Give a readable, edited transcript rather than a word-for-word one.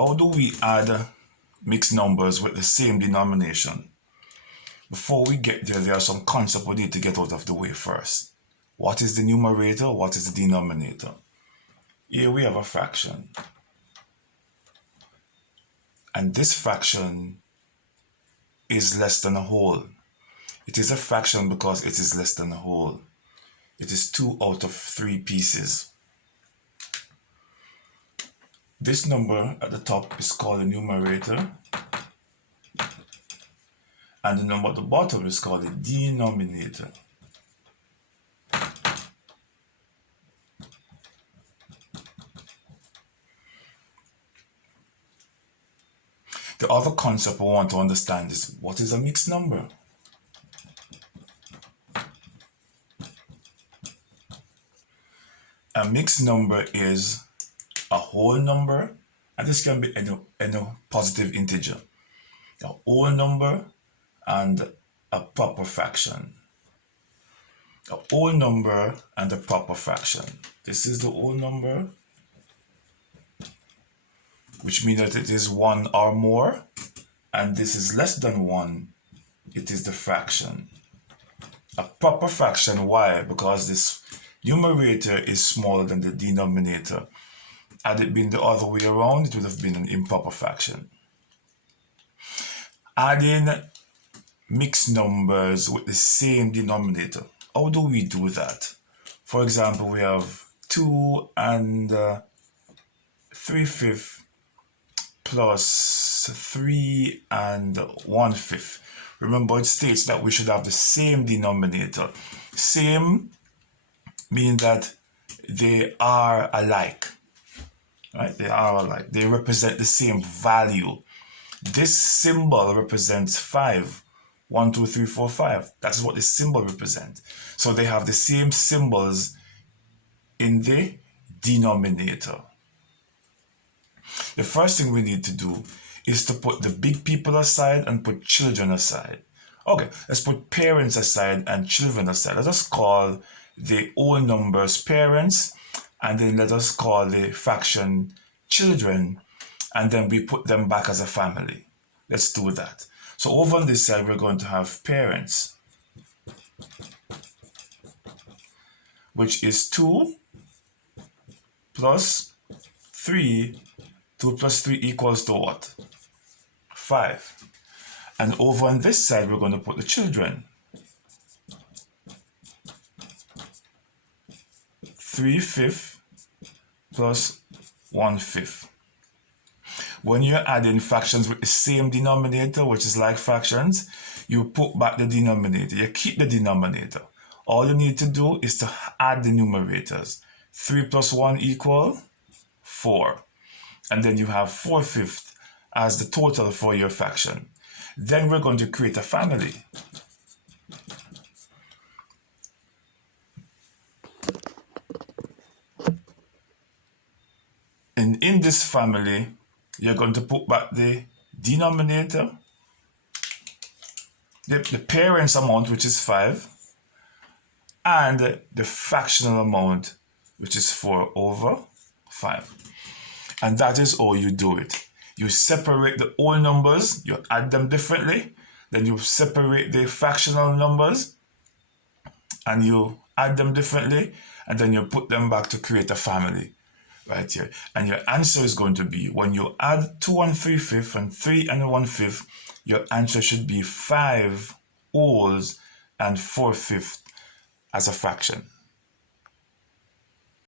How do we add mixed numbers with the same denomination? Before we get there are some concepts we need to get out of the way first. What is the numerator? What is the denominator? Here we have a fraction. And this fraction is less than a whole. It is a fraction because it is less than a whole. It is 2 out of 3 pieces. This number at the top is called the numerator, and the number at the bottom is called the denominator. The other concept we want to understand is, what is a mixed number? A mixed number is a whole number, and this can be any positive integer. A whole number and a proper fraction. A whole number and a proper fraction. This is the whole number, which means that it is 1 or more, and this is less than 1, it is the fraction. A proper fraction, why? Because this numerator is smaller than the denominator. Had it been the other way around, it would have been an improper fraction. Adding mixed numbers with the same denominator. How do we do that? For example, we have 2 and 3/5 plus 3 and 1/5. Remember, it states that we should have the same denominator. Same means that they are alike. Right? They are alike. They represent the same value. This symbol represents 5. 1, 2, 3, 4, 5. That's what this symbol represents. So they have the same symbols in the denominator. The first thing we need to do is to put the big people aside and put children aside. Okay, let's put parents aside and children aside. Let us call the whole numbers parents, and then let us call the fraction children, and then we put them back as a family. Let's do that. So over on this side, we're going to have parents, which is 2 plus 3. 2 plus 3 equals to what? 5. And over on this side, we're going to put the children. 3/5 plus 1/5. When you're adding fractions with the same denominator, which is like fractions, you put back the denominator. You keep the denominator. All you need to do is to add the numerators. 3 plus 1 equal 4. And then you have 4/5 as the total for your fraction. Then we're going to create a family. And in this family, you're going to put back the denominator, the parents amount, which is 5, and the fractional amount, which is 4/5. And that is how you do it. You separate the whole numbers, you add them differently, then you separate the fractional numbers, and you add them differently, and then you put them back to create a family. Right here. And your answer is going to be, when you add 2 and 3/5 and 3 and 1/5, your answer should be 5 wholes and 4/5 as a fraction.